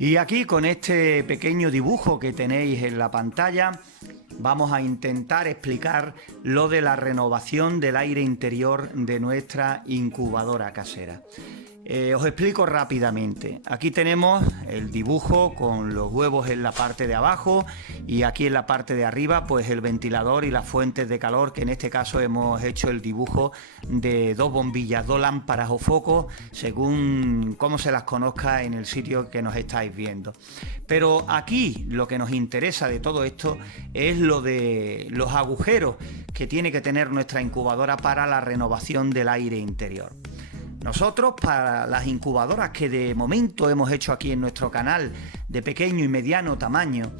Y aquí con este pequeño dibujo que tenéis en la pantalla vamos a intentar explicar lo de la renovación del aire interior de nuestra incubadora casera. Os explico rápidamente. Aquí tenemos el dibujo con los huevos en la parte de abajo y aquí en la parte de arriba pues el ventilador y las fuentes de calor, que en este caso hemos hecho el dibujo de dos bombillas, dos lámparas o focos, según cómo se las conozca en el sitio que nos estáis viendo. Pero aquí lo que nos interesa de todo esto es lo de los agujeros que tiene que tener nuestra incubadora para la renovación del aire interior. Nosotros, para las incubadoras que de momento hemos hecho aquí en nuestro canal de pequeño y mediano tamaño,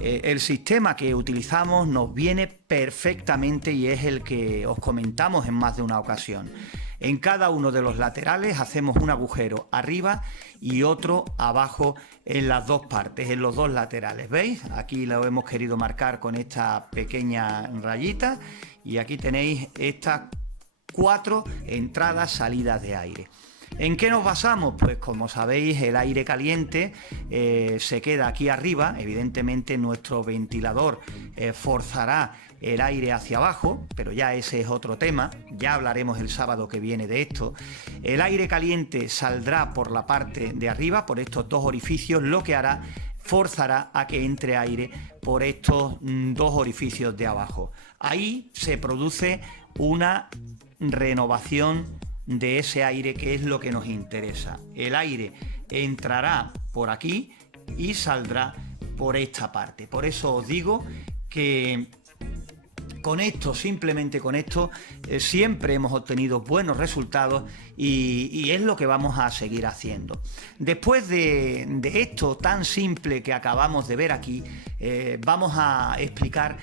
el sistema que utilizamos nos viene perfectamente y es el que os comentamos en más de una ocasión. En cada uno de los laterales hacemos un agujero arriba y otro abajo en las dos partes, en los dos laterales. ¿Veis? Aquí lo hemos querido marcar con esta pequeña rayita y aquí tenéis estas 4 entradas, salidas de aire. ¿En qué nos basamos? Pues como sabéis, el aire caliente se queda aquí arriba. Evidentemente nuestro ventilador forzará el aire hacia abajo, pero ya ese es otro tema, ya hablaremos el sábado que viene de esto. El aire caliente saldrá por la parte de arriba, por estos dos orificios, lo que hará forzará a que entre aire por estos dos orificios de abajo. Ahí se produce una renovación de ese aire, que es lo que nos interesa. El aire entrará por aquí y saldrá por esta parte. Por eso os digo que con esto, simplemente con esto, siempre hemos obtenido buenos resultados y es lo que vamos a seguir haciendo. Después de esto tan simple que acabamos de ver aquí, vamos a explicar,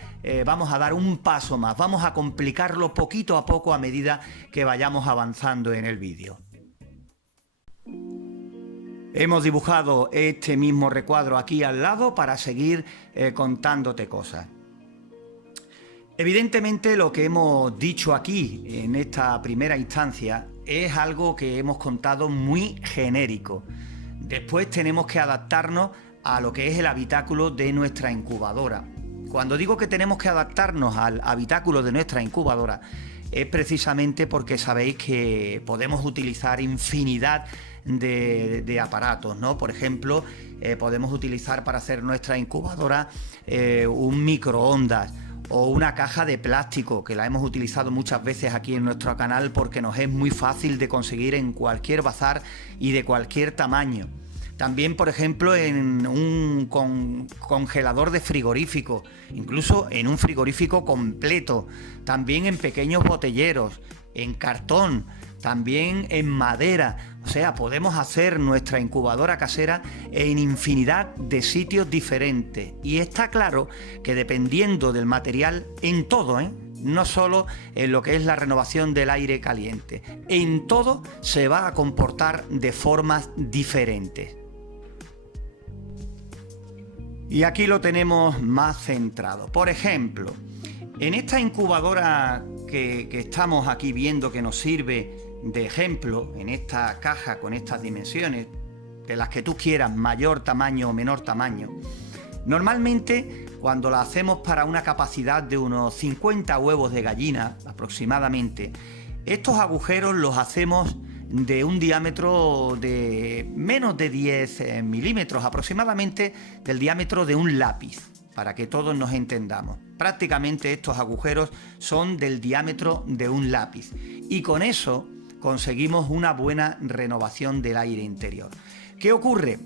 vamos a dar un paso más, vamos a complicarlo poquito a poco a medida que vayamos avanzando en el vídeo. Hemos dibujado este mismo recuadro aquí al lado para seguir contándote cosas. Evidentemente lo que hemos dicho aquí en esta primera instancia es algo que hemos contado muy genérico. Después tenemos que adaptarnos a lo que es el habitáculo de nuestra incubadora. Cuando digo que tenemos que adaptarnos al habitáculo de nuestra incubadora es precisamente porque sabéis que podemos utilizar infinidad de aparatos, ¿no? Por ejemplo, podemos utilizar para hacer nuestra incubadora un microondas o una caja de plástico, que la hemos utilizado muchas veces aquí en nuestro canal porque nos es muy fácil de conseguir en cualquier bazar y de cualquier tamaño. También, por ejemplo, en un congelador de frigorífico, incluso en un frigorífico completo, también en pequeños botelleros, en cartón, también en madera. O sea, podemos hacer nuestra incubadora casera en infinidad de sitios diferentes. Y está claro que dependiendo del material, en todo, no solo en lo que es la renovación del aire caliente, en todo se va a comportar de formas diferentes. Y aquí lo tenemos más centrado. Por ejemplo, en esta incubadora que estamos aquí viendo, que nos sirve de ejemplo, en esta caja con estas dimensiones, de las que tú quieras, mayor tamaño o menor tamaño, normalmente cuando la hacemos para una capacidad de unos 50 huevos de gallina aproximadamente, estos agujeros los hacemos de un diámetro de menos de 10 milímetros, aproximadamente del diámetro de un lápiz, para que todos nos entendamos. Prácticamente estos agujeros son del diámetro de un lápiz y con eso conseguimos una buena renovación del aire interior. ¿Qué ocurre?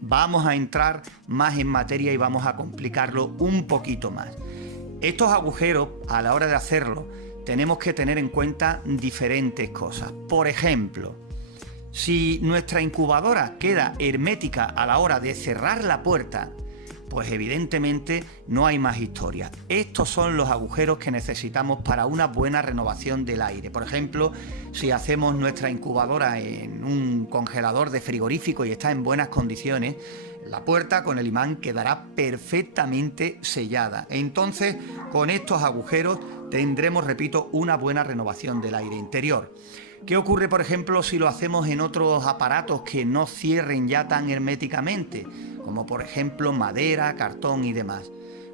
Vamos a entrar más en materia y vamos a complicarlo un poquito más. Estos agujeros, a la hora de hacerlo, tenemos que tener en cuenta diferentes cosas. Por ejemplo, si nuestra incubadora queda hermética a la hora de cerrar la puerta, pues evidentemente no hay más historia. Estos son los agujeros que necesitamos para una buena renovación del aire. Por ejemplo, si hacemos nuestra incubadora en un congelador de frigorífico y está en buenas condiciones, la puerta con el imán quedará perfectamente sellada. Entonces, con estos agujeros tendremos, repito, una buena renovación del aire interior. ¿Qué ocurre, por ejemplo, si lo hacemos en otros aparatos que no cierren ya tan herméticamente, como por ejemplo madera, cartón y demás?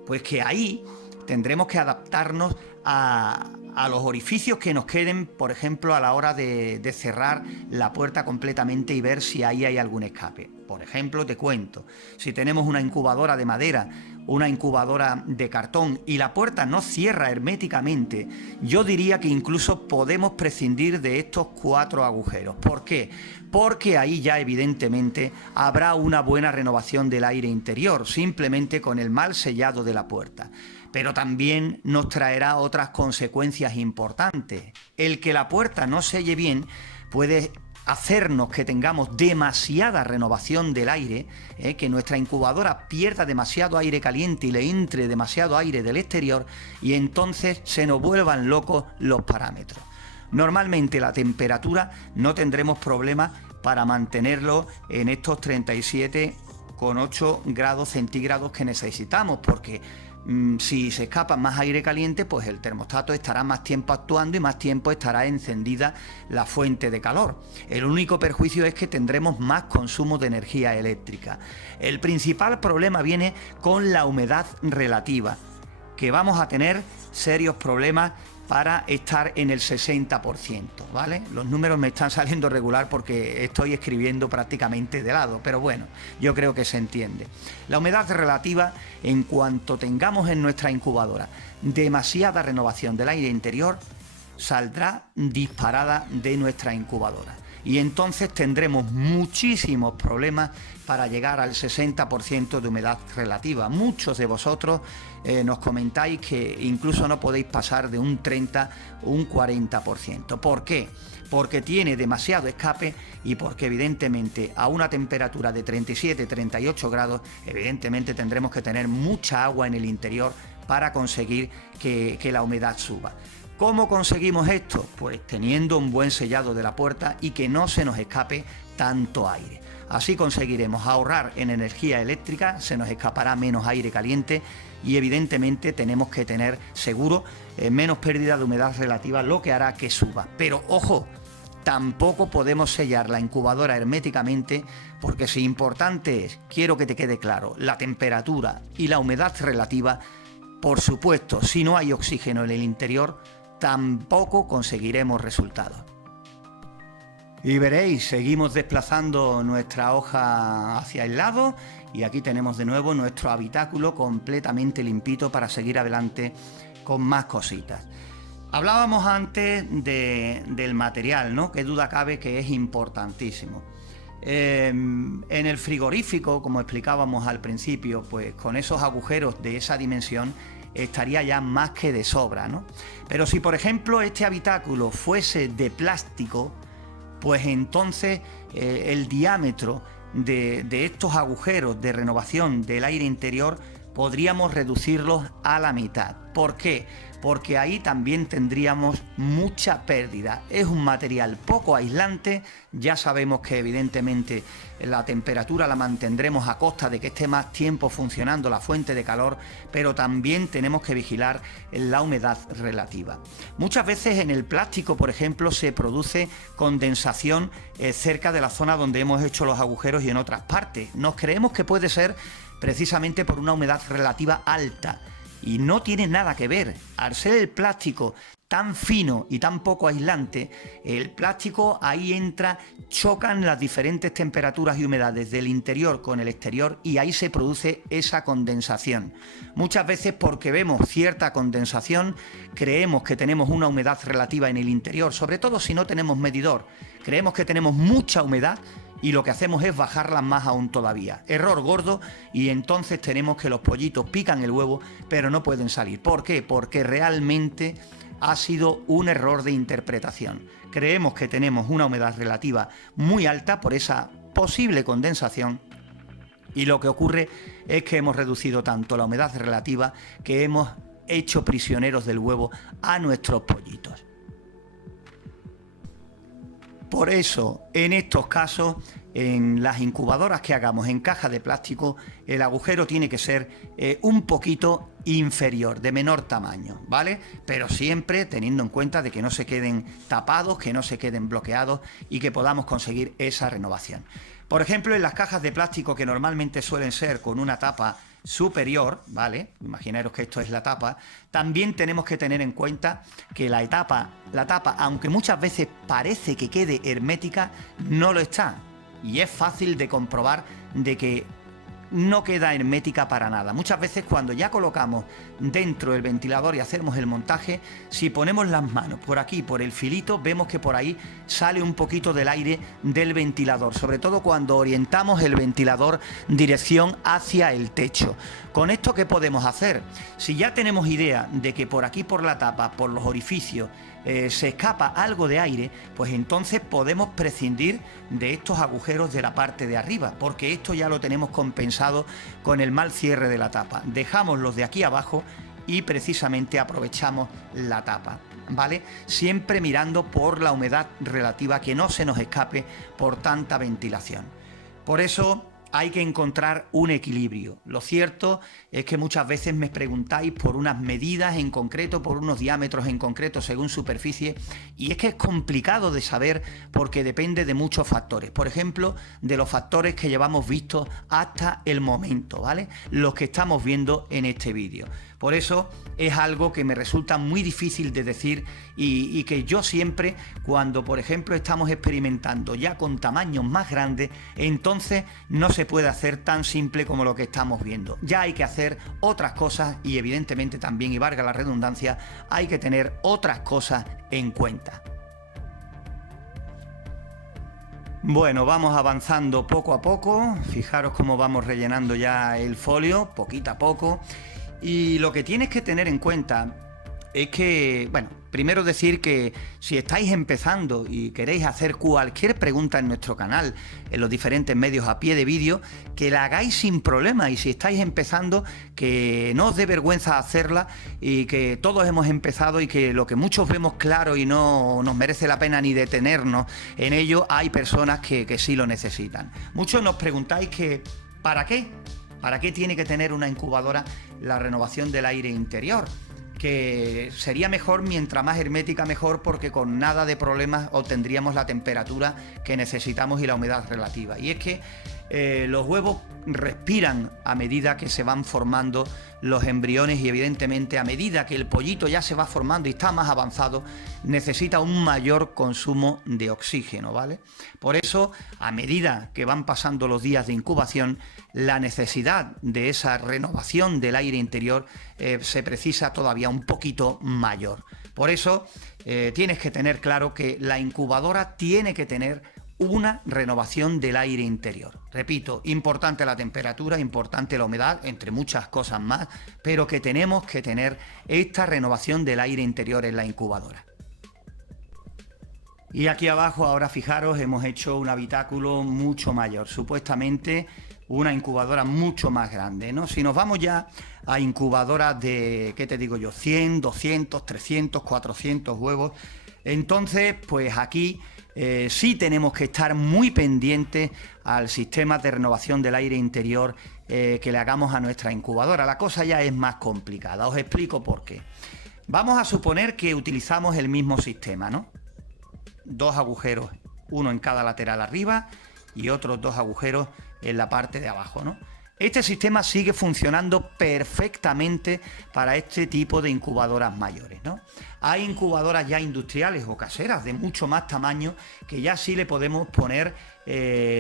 Pues que ahí tendremos que adaptarnos a los orificios que nos queden, por ejemplo, a la hora de cerrar la puerta completamente y ver si ahí hay algún escape. Por ejemplo, te cuento, si tenemos una incubadora de madera, una incubadora de cartón y la puerta no cierra herméticamente, yo diría que incluso podemos prescindir de estos 4 agujeros. ¿Por qué? Porque ahí ya evidentemente habrá una buena renovación del aire interior, simplemente con el mal sellado de la puerta. Pero también nos traerá otras consecuencias importantes. El que la puerta no selle bien puede hacernos que tengamos demasiada renovación del aire, que nuestra incubadora pierda demasiado aire caliente y le entre demasiado aire del exterior, y entonces se nos vuelvan locos los parámetros. Normalmente la temperatura no tendremos problemas para mantenerlo en estos 37,8 grados centígrados que necesitamos, porque si se escapa más aire caliente, pues el termostato estará más tiempo actuando y más tiempo estará encendida la fuente de calor. El único perjuicio es que tendremos más consumo de energía eléctrica. El principal problema viene con la humedad relativa, que vamos a tener serios problemas para estar en el 60%, ¿vale? Los números me están saliendo regular porque estoy escribiendo prácticamente de lado, pero bueno, yo creo que se entiende. La humedad relativa, en cuanto tengamos en nuestra incubadora demasiada renovación del aire interior, saldrá disparada de nuestra incubadora. Y entonces tendremos muchísimos problemas para llegar al 60% de humedad relativa. Muchos de vosotros nos comentáis que incluso no podéis pasar de un 30 o un 40%. ¿Por qué? Porque tiene demasiado escape y porque evidentemente a una temperatura de 37-38 grados, evidentemente tendremos que tener mucha agua en el interior para conseguir que la humedad suba. ¿Cómo conseguimos esto? Pues teniendo un buen sellado de la puerta y que no se nos escape tanto aire. Así conseguiremos ahorrar en energía eléctrica, se nos escapará menos aire caliente y evidentemente tenemos que tener seguro menos pérdida de humedad relativa, lo que hará que suba. Pero ojo, tampoco podemos sellar la incubadora herméticamente, porque si importante es, quiero que te quede claro, la temperatura y la humedad relativa, por supuesto, si no hay oxígeno en el interior, tampoco conseguiremos resultados. Y veréis, seguimos desplazando nuestra hoja hacia el lado y aquí tenemos de nuevo nuestro habitáculo completamente limpito para seguir adelante con más cositas. Hablábamos antes del material, ¿no? Qué duda cabe que es importantísimo. En el frigorífico, como explicábamos al principio, pues con esos agujeros de esa dimensión estaría ya más que de sobra, ¿no? Pero si por ejemplo este habitáculo fuese de plástico, pues entonces el diámetro de estos agujeros de renovación del aire interior podríamos reducirlos a la mitad. ¿Por qué? Porque ahí también tendríamos mucha pérdida. Es un material poco aislante, ya sabemos que evidentemente la temperatura la mantendremos a costa de que esté más tiempo funcionando la fuente de calor, pero también tenemos que vigilar la humedad relativa. Muchas veces en el plástico, por ejemplo, se produce condensación cerca de la zona donde hemos hecho los agujeros y en otras partes. Nos creemos que puede ser precisamente por una humedad relativa alta. Y no tiene nada que ver. Al ser el plástico tan fino y tan poco aislante, el plástico ahí entra, chocan las diferentes temperaturas y humedades del interior con el exterior y ahí se produce esa condensación. Muchas veces porque vemos cierta condensación, creemos que tenemos una humedad relativa en el interior, sobre todo si no tenemos medidor. Creemos que tenemos mucha humedad y lo que hacemos es bajarlas más aún todavía. Error gordo, y entonces tenemos que los pollitos pican el huevo pero no pueden salir. ¿Por qué? Porque realmente ha sido un error de interpretación. Creemos que tenemos una humedad relativa muy alta por esa posible condensación y lo que ocurre es que hemos reducido tanto la humedad relativa que hemos hecho prisioneros del huevo a nuestros pollitos. Por eso, en estos casos, en las incubadoras que hagamos en cajas de plástico, el agujero tiene que ser un poquito inferior, de menor tamaño, ¿vale? Pero siempre teniendo en cuenta de que no se queden tapados, que no se queden bloqueados y que podamos conseguir esa renovación. Por ejemplo, en las cajas de plástico que normalmente suelen ser con una tapa superior, ¿vale? Imaginaros que esto es la tapa. También tenemos que tener en cuenta que la tapa, aunque muchas veces parece que quede hermética, no lo está. Y es fácil de comprobar de que no queda hermética para nada. Muchas veces cuando ya colocamos dentro el ventilador y hacemos el montaje, si ponemos las manos por aquí, por el filito, vemos que por ahí sale un poquito del aire del ventilador, sobre todo cuando orientamos el ventilador dirección hacia el techo. Con esto, ¿qué podemos hacer? Si ya tenemos idea de que por aquí, por la tapa, por los orificios, se escapa algo de aire, pues entonces podemos prescindir de estos agujeros de la parte de arriba, porque esto ya lo tenemos compensado con el mal cierre de la tapa. Dejamos los de aquí abajo y precisamente aprovechamos la tapa, ¿vale? Siempre mirando por la humedad relativa, que no se nos escape por tanta ventilación. Por eso hay que encontrar un equilibrio. Lo cierto es que muchas veces me preguntáis por unas medidas en concreto, por unos diámetros en concreto según superficie, y es que es complicado de saber porque depende de muchos factores. Por ejemplo, de los factores que llevamos vistos hasta el momento, ¿vale? Los que estamos viendo en este vídeo. Por eso es algo que me resulta muy difícil de decir y que yo siempre, cuando por ejemplo estamos experimentando ya con tamaños más grandes, entonces no se puede hacer tan simple como lo que estamos viendo. Ya hay que hacer otras cosas y evidentemente también, y valga la redundancia, hay que tener otras cosas en cuenta. Bueno, vamos avanzando poco a poco. Fijaros cómo vamos rellenando ya el folio, poquito a poco. Y lo que tienes que tener en cuenta es que, bueno, primero decir que si estáis empezando y queréis hacer cualquier pregunta en nuestro canal, en los diferentes medios a pie de vídeo, que la hagáis sin problema, y si estáis empezando, que no os dé vergüenza hacerla, y que todos hemos empezado y que lo que muchos vemos claro y no nos merece la pena ni detenernos en ello, hay personas que sí lo necesitan. Muchos nos preguntáis que ¿para qué? ¿Para qué tiene que tener una incubadora la renovación del aire interior? Que sería mejor, mientras más hermética mejor, porque con nada de problemas obtendríamos la temperatura que necesitamos y la humedad relativa. Y es que los huevos respiran a medida que se van formando los embriones, y evidentemente a medida que el pollito ya se va formando y está más avanzado, necesita un mayor consumo de oxígeno, ¿vale? Por eso, a medida que van pasando los días de incubación, la necesidad de esa renovación del aire interior se precisa todavía un poquito mayor. Por eso tienes que tener claro que la incubadora tiene que tener una renovación del aire interior. Repito, importante la temperatura, importante la humedad, entre muchas cosas más, pero que tenemos que tener esta renovación del aire interior en la incubadora. Y aquí abajo, ahora fijaros, hemos hecho un habitáculo mucho mayor, supuestamente una incubadora mucho más grande, ¿no? Si nos vamos ya a incubadoras de, ¿qué te digo yo?, 100, 200, 300, 400 huevos, entonces, pues aquí sí tenemos que estar muy pendientes al sistema de renovación del aire interior que le hagamos a nuestra incubadora. La cosa ya es más complicada, os explico por qué. Vamos a suponer que utilizamos el mismo sistema, ¿no? Dos agujeros, uno en cada lateral arriba y otros dos agujeros en la parte de abajo, ¿no? Este sistema sigue funcionando perfectamente para este tipo de incubadoras mayores, ¿no? Hay incubadoras ya industriales o caseras de mucho más tamaño que ya sí le podemos poner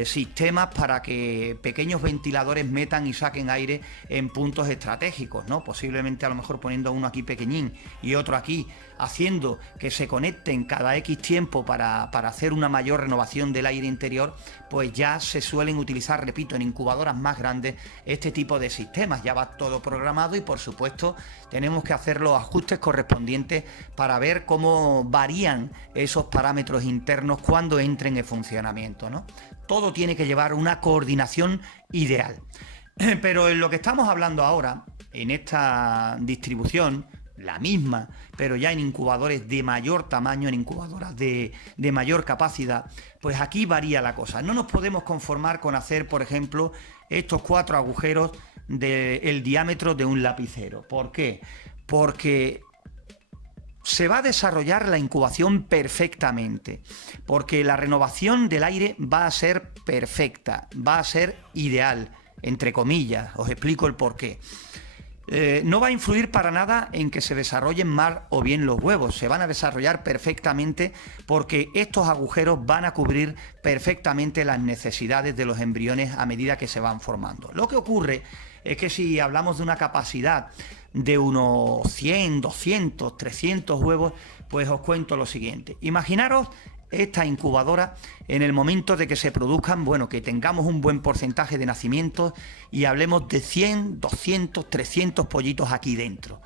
sistemas para que pequeños ventiladores metan y saquen aire en puntos estratégicos, ¿no? Posiblemente a lo mejor poniendo uno aquí pequeñín y otro aquí, haciendo que se conecten cada X tiempo para hacer una mayor renovación del aire interior, pues ya se suelen utilizar, repito, en incubadoras más grandes este tipo de sistemas. Ya va todo programado y por supuesto tenemos que hacer los ajustes correspondientes para ver cómo varían esos parámetros internos cuando entren en funcionamiento, ¿no? Todo tiene que llevar una coordinación ideal. Pero en lo que estamos hablando ahora, en esta distribución, la misma, pero ya en incubadores de mayor tamaño, en incubadoras de mayor capacidad, pues aquí varía la cosa. No nos podemos conformar con hacer, por ejemplo, estos 4 agujeros del diámetro de un lapicero. ¿Por qué? Porque se va a desarrollar la incubación perfectamente, porque la renovación del aire va a ser perfecta, va a ser ideal, entre comillas. Os explico el porqué. No va a influir para nada en que se desarrollen mal o bien los huevos, se van a desarrollar perfectamente porque estos agujeros van a cubrir perfectamente las necesidades de los embriones a medida que se van formando. Lo que ocurre es que si hablamos de una capacidad de unos 100, 200, 300 huevos, pues os cuento lo siguiente. Imaginaros esta incubadora en el momento de que se produzcan, bueno, que tengamos un buen porcentaje de nacimientos y hablemos de 100, 200, 300 pollitos aquí dentro.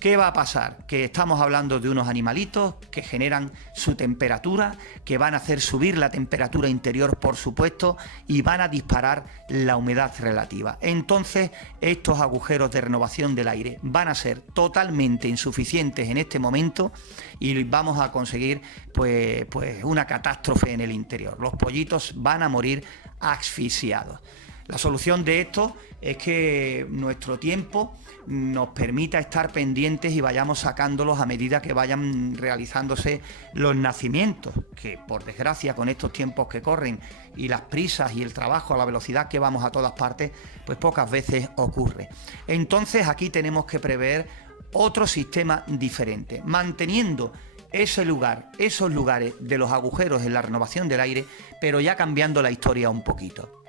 ¿Qué va a pasar? Que estamos hablando de unos animalitos que generan su temperatura, que van a hacer subir la temperatura interior, por supuesto, y van a disparar la humedad relativa. Entonces, estos agujeros de renovación del aire van a ser totalmente insuficientes en este momento y vamos a conseguir pues una catástrofe en el interior. Los pollitos van a morir asfixiados. La solución de esto es que nuestro tiempo nos permita estar pendientes y vayamos sacándolos a medida que vayan realizándose los nacimientos, que por desgracia con estos tiempos que corren y las prisas y el trabajo a la velocidad que vamos a todas partes, pues pocas veces ocurre. Entonces aquí tenemos que prever otro sistema diferente, manteniendo ese lugar, esos lugares de los agujeros en la renovación del aire, pero ya cambiando la historia un poquito.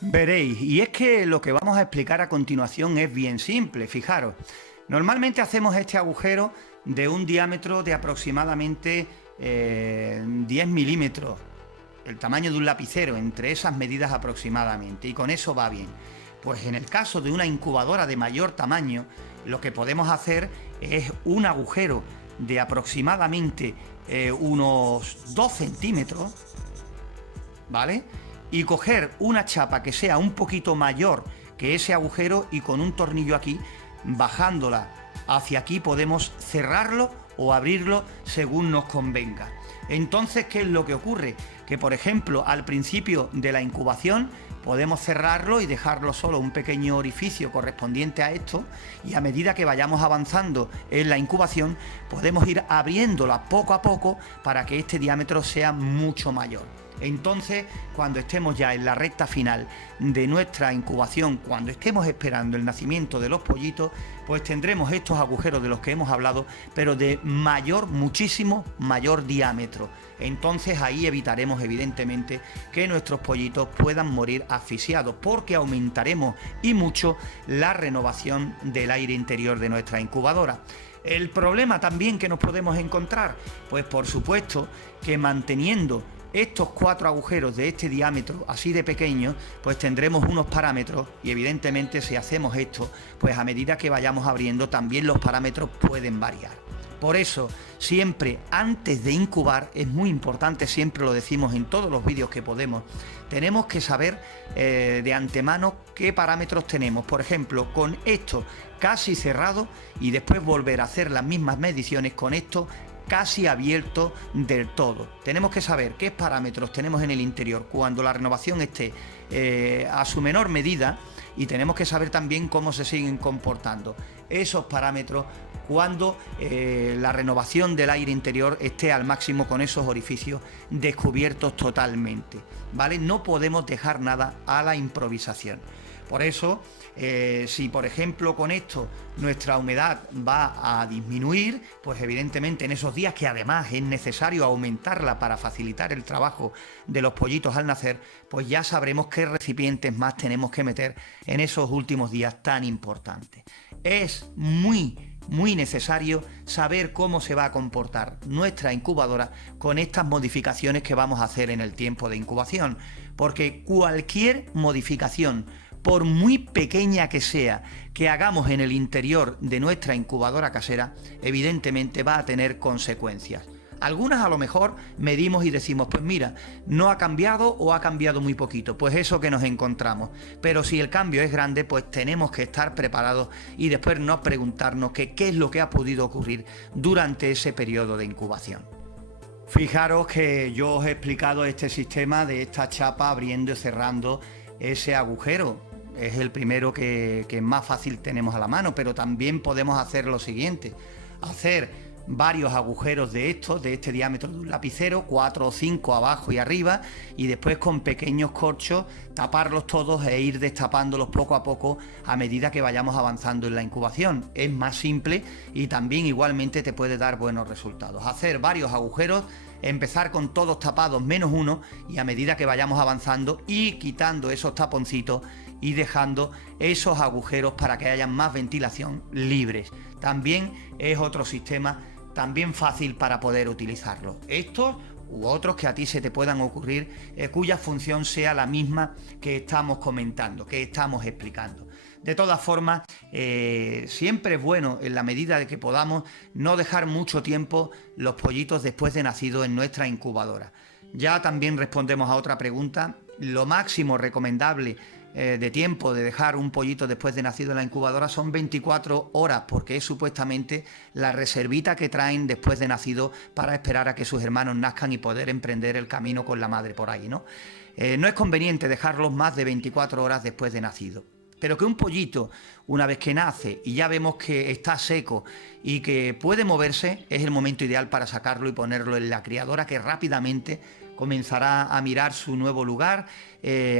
Veréis, y es que lo que vamos a explicar a continuación es bien simple, fijaros. Normalmente hacemos este agujero de un diámetro de aproximadamente 10 milímetros, el tamaño de un lapicero, entre esas medidas aproximadamente, y con eso va bien. Pues en el caso de una incubadora de mayor tamaño, lo que podemos hacer es un agujero de aproximadamente unos 2 centímetros, ¿vale? Y coger una chapa que sea un poquito mayor que ese agujero y con un tornillo aquí, bajándola hacia aquí, podemos cerrarlo o abrirlo según nos convenga. Entonces, ¿qué es lo que ocurre? Que, por ejemplo, al principio de la incubación podemos cerrarlo y dejarlo solo un pequeño orificio correspondiente a esto, y a medida que vayamos avanzando en la incubación podemos ir abriéndola poco a poco para que este diámetro sea mucho mayor. Entonces, cuando estemos ya en la recta final de nuestra incubación, cuando estemos esperando el nacimiento de los pollitos, pues tendremos estos agujeros de los que hemos hablado, pero de muchísimo mayor diámetro. Entonces ahí evitaremos evidentemente que nuestros pollitos puedan morir asfixiados, porque aumentaremos y mucho la renovación del aire interior de nuestra incubadora. El problema también que nos podemos encontrar, pues por supuesto que manteniendo estos 4 agujeros de este diámetro así de pequeños, pues tendremos unos parámetros, y evidentemente si hacemos esto, pues a medida que vayamos abriendo también los parámetros pueden variar. Por eso, siempre antes de incubar, es muy importante, siempre lo decimos en todos los vídeos que podemos, tenemos que saber de antemano qué parámetros tenemos. Por ejemplo, con esto casi cerrado y después volver a hacer las mismas mediciones con esto casi abierto del todo. Tenemos que saber qué parámetros tenemos en el interior cuando la renovación esté a su menor medida, y tenemos que saber también cómo se siguen comportando esos parámetros cuando la renovación del aire interior esté al máximo con esos orificios descubiertos totalmente, ¿vale? No podemos dejar nada a la improvisación. Por eso, si por ejemplo con esto nuestra humedad va a disminuir, pues evidentemente en esos días, que además es necesario aumentarla para facilitar el trabajo de los pollitos al nacer, pues ya sabremos qué recipientes más tenemos que meter en esos últimos días tan importantes. Es muy necesario saber cómo se va a comportar nuestra incubadora con estas modificaciones que vamos a hacer en el tiempo de incubación, porque cualquier modificación, por muy pequeña que sea, que hagamos en el interior de nuestra incubadora casera, evidentemente va a tener consecuencias. Algunas a lo mejor medimos y decimos, pues mira, no ha cambiado o ha cambiado muy poquito, pues eso que nos encontramos. Pero si el cambio es grande, pues tenemos que estar preparados y después no preguntarnos qué es lo que ha podido ocurrir durante ese periodo de incubación. Fijaros que yo os he explicado este sistema de esta chapa abriendo y cerrando ese agujero. Es el primero que más fácil tenemos a la mano, pero también podemos hacer lo siguiente: hacer varios agujeros de estos, de este diámetro de un lapicero, 4 o 5 abajo y arriba, y después con pequeños corchos taparlos todos e ir destapándolos poco a poco a medida que vayamos avanzando en la incubación. Es más simple y también igualmente te puede dar buenos resultados. Hacer varios agujeros, empezar con todos tapados menos uno, y a medida que vayamos avanzando ir quitando esos taponcitos y dejando esos agujeros para que haya más ventilación libres. También es otro sistema también fácil para poder utilizarlo. Estos u otros que a ti se te puedan ocurrir, cuya función sea la misma que estamos comentando, que estamos explicando. De todas formas, siempre es bueno, en la medida de que podamos, no dejar mucho tiempo los pollitos después de nacido en nuestra incubadora. Ya también respondemos a otra pregunta: lo máximo recomendable de tiempo de dejar un pollito después de nacido en la incubadora son 24 horas, porque es supuestamente la reservita que traen después de nacido para esperar a que sus hermanos nazcan y poder emprender el camino con la madre por ahí, ¿no? No es conveniente dejarlos más de 24 horas después de nacido. Pero que un pollito, una vez que nace y ya vemos que está seco y que puede moverse, es el momento ideal para sacarlo y ponerlo en la criadora, que rápidamente comenzará a mirar su nuevo lugar,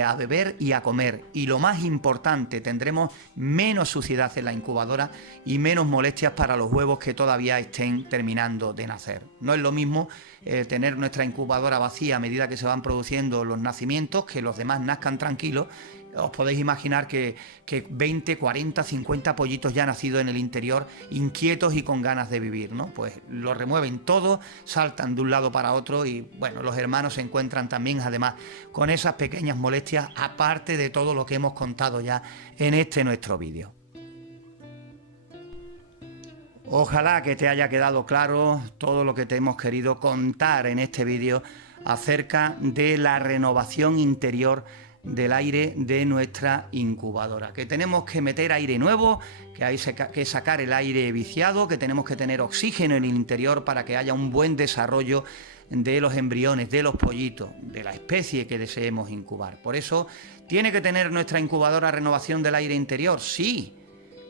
a beber y a comer. Y lo más importante, tendremos menos suciedad en la incubadora y menos molestias para los huevos que todavía estén terminando de nacer. No es lo mismo tener nuestra incubadora vacía a medida que se van produciendo los nacimientos, que los demás nazcan tranquilos. Os podéis imaginar que 20, 40, 50 pollitos ya nacidos en el interior, inquietos y con ganas de vivir, ¿no? Pues lo remueven todo, saltan de un lado para otro y, bueno, los hermanos se encuentran también, además, con esas pequeñas molestias, aparte de todo lo que hemos contado ya en este nuestro vídeo. Ojalá que te haya quedado claro todo lo que te hemos querido contar en este vídeo acerca de la renovación interior del aire de nuestra incubadora, que tenemos que meter aire nuevo, que hay que sacar el aire viciado, que tenemos que tener oxígeno en el interior para que haya un buen desarrollo de los embriones, de los pollitos, de la especie que deseemos incubar. Por eso, ¿tiene que tener nuestra incubadora renovación del aire interior? Sí,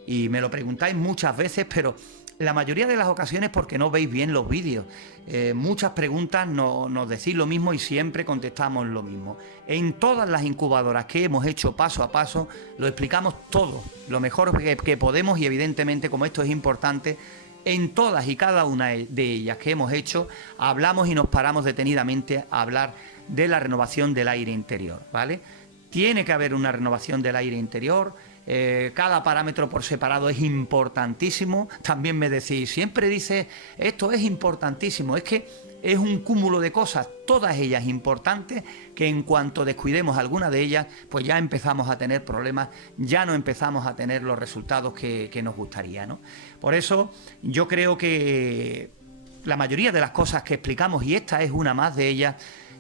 y me lo preguntáis muchas veces, pero la mayoría de las ocasiones porque no veis bien los vídeos. Muchas preguntas nos decís lo mismo y siempre contestamos lo mismo. En todas las incubadoras que hemos hecho paso a paso, lo explicamos todo, lo mejor que podemos, y evidentemente, como esto es importante, en todas y cada una de ellas que hemos hecho, hablamos y nos paramos detenidamente a hablar de la renovación del aire interior, ¿vale? Tiene que haber una renovación del aire interior. Cada parámetro por separado es importantísimo. También me decís, siempre dices, esto es importantísimo. Es que es un cúmulo de cosas, todas ellas importantes, que en cuanto descuidemos alguna de ellas, pues ya empezamos a tener problemas, ya no empezamos a tener los resultados que nos gustaría, ¿no? Por eso yo creo que la mayoría de las cosas que explicamos, y esta es una más de ellas,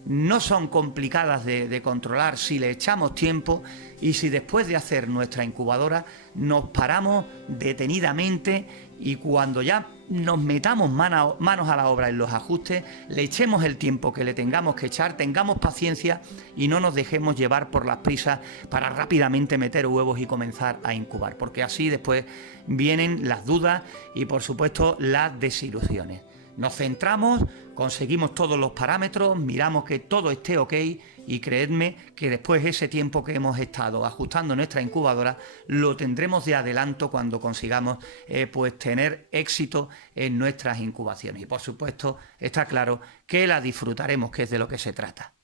no son complicadas de controlar si le echamos tiempo y si después de hacer nuestra incubadora nos paramos detenidamente y cuando ya nos metamos manos a la obra en los ajustes, le echemos el tiempo que le tengamos que echar, tengamos paciencia y no nos dejemos llevar por las prisas para rápidamente meter huevos y comenzar a incubar, porque así después vienen las dudas y, por supuesto, las desilusiones. Nos centramos, conseguimos todos los parámetros, miramos que todo esté ok y creedme que después ese tiempo que hemos estado ajustando nuestra incubadora lo tendremos de adelanto cuando consigamos pues tener éxito en nuestras incubaciones. Y por supuesto está claro que la disfrutaremos, que es de lo que se trata.